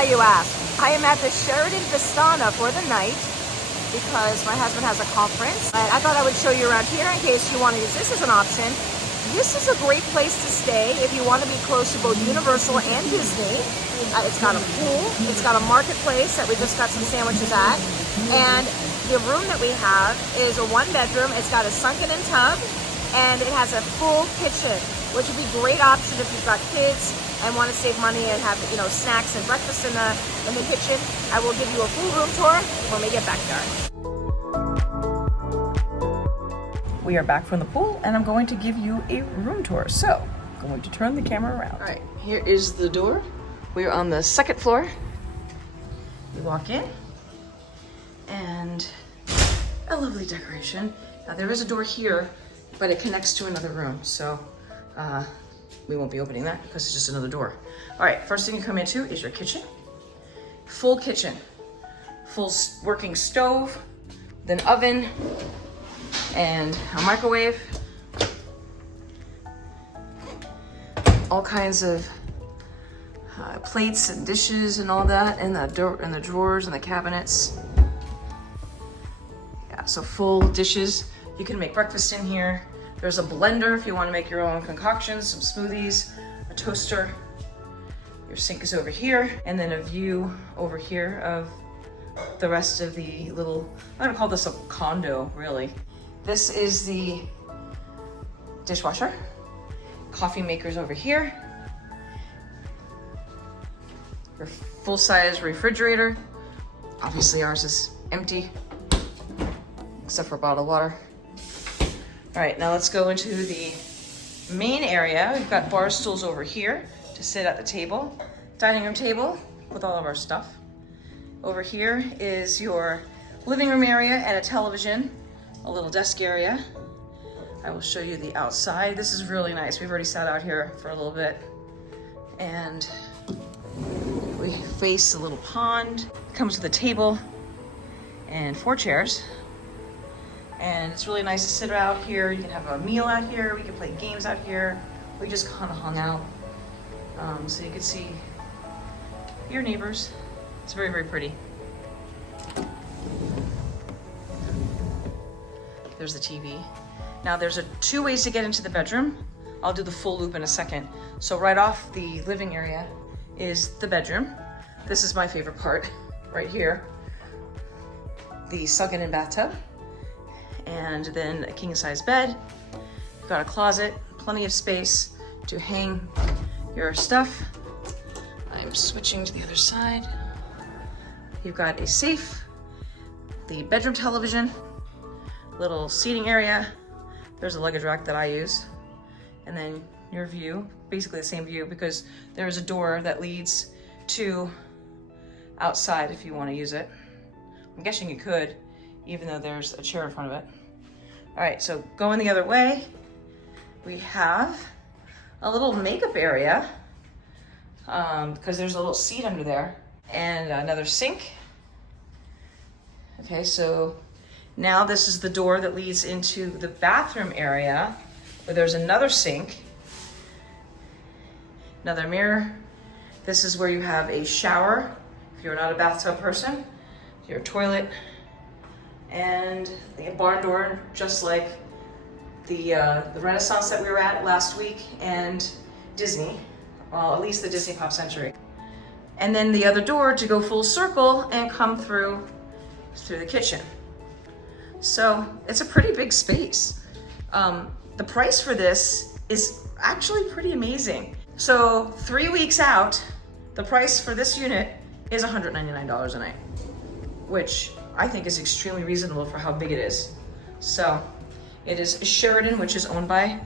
I, you ask? I am at the Sheraton Vistana for the night because my husband has a conference. I thought I would show you around here in case you want to use this as an option. This is a great place to stay if you want to be close to both Universal and Disney. It's got a pool, it's got a marketplace that we just got some sandwiches at, and the room that we have is a 1-bedroom. It's got a sunken-in tub, and it has a full kitchen, which would be a great option if you've got kids and want to save money and have, you know, snacks and breakfast in the kitchen. I will give you a full room tour when we get back there. We are back from the pool, and I'm going to give you a room tour. So, I'm going to turn the camera around. All right, here is the door. We're on the 2nd floor. We walk in, and a lovely decoration. Now, there is a door here, but it connects to another room, so we won't be opening that because it's just another door. All right, first thing you come into is your kitchen. Full kitchen, full working stove, then oven, and a microwave. All kinds of plates and dishes and all that, and the drawers and the cabinets. Yeah, so full dishes. You can make breakfast in here. There's a blender if you want to make your own concoctions, some smoothies, a toaster. Your sink is over here, and then a view over here of the rest of the little, I'm gonna call this a condo, really. This is the dishwasher. Coffee maker's over here. Your full-size refrigerator. Obviously ours is empty, except for a bottle of water. All right, now let's go into the main area. We've got bar stools over here to sit at the table. Dining room table with all of our stuff. Over here is your living room area and a television, a little desk area. I will show you the outside. This is really nice. We've already sat out here for a little bit, and we face a little pond. It comes with a table and 4 chairs. And it's really nice to sit out here. You can have a meal out here. We can play games out here. We just kind of hung out. So you can see your neighbors. It's very, very pretty. There's the TV. Now there's 2 ways to get into the bedroom. I'll do the full loop in a second. So right off the living area is the bedroom. This is my favorite part right here. The sunken-in bathtub. And then a king-size bed. You've got a closet, plenty of space to hang your stuff. I'm switching to the other side. You've got a safe, the bedroom television, little seating area. There's a luggage rack that I use. And then your view, basically the same view, because there's a door that leads to outside if you want to use it. I'm guessing you could, even though there's a chair in front of it. All right, so going the other way, we have a little makeup area because there's a little seat under there, and another sink. Okay, so now this is the door that leads into the bathroom area where there's another sink, another mirror. This is where you have a shower if you're not a bathtub person, your toilet, and the barn door, just like the Renaissance that we were at last week, and Disney, well, at least the Disney Pop Century. And then the other door to go full circle and come through the kitchen. So it's a pretty big space. The price for this is actually pretty amazing. So 3 weeks out, the price for this unit is $199 a night, which I think is extremely reasonable for how big it is. So it is Sheraton, which is owned by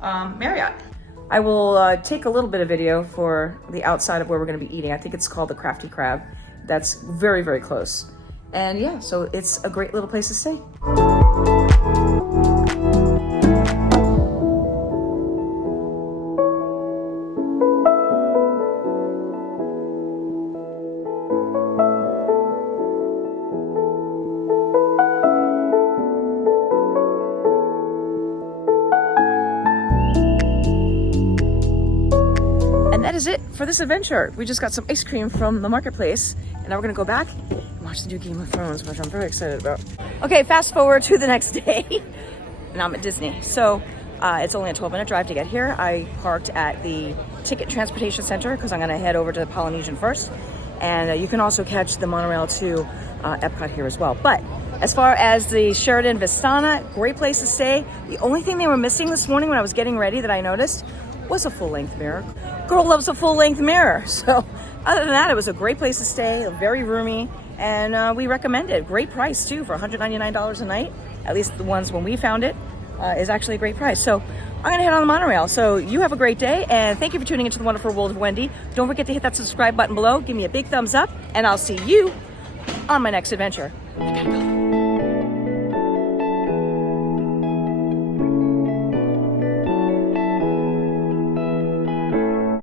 Marriott. I will take a little bit of video for the outside of where we're gonna be eating. I think it's called the Crafty Crab. That's very, very close. And yeah, so it's a great little place to stay. That is it for this adventure. We just got some ice cream from the marketplace, and now we're gonna go back and watch the new Game of Thrones, which I'm very excited about. Okay, fast forward to the next day, and I'm at Disney. So it's only a 12-minute drive to get here. I parked at the Ticket Transportation Center because I'm gonna head over to the Polynesian first. And you can also catch the monorail to Epcot here as well. But as far as the Sheraton Vistana, great place to stay. The only thing they were missing this morning when I was getting ready that I noticed was a full-length mirror. Girl loves a full-length mirror. So other than that, it was a great place to stay, very roomy, and we recommend it. Great price too for $199 a night. At least the ones when we found it is actually a great price. So I'm gonna head on the monorail. So you have a great day, and thank you for tuning into the wonderful world of Wendy. Don't forget to hit that subscribe button below. Give me a big thumbs up, and I'll see you on my next adventure. I gotta go.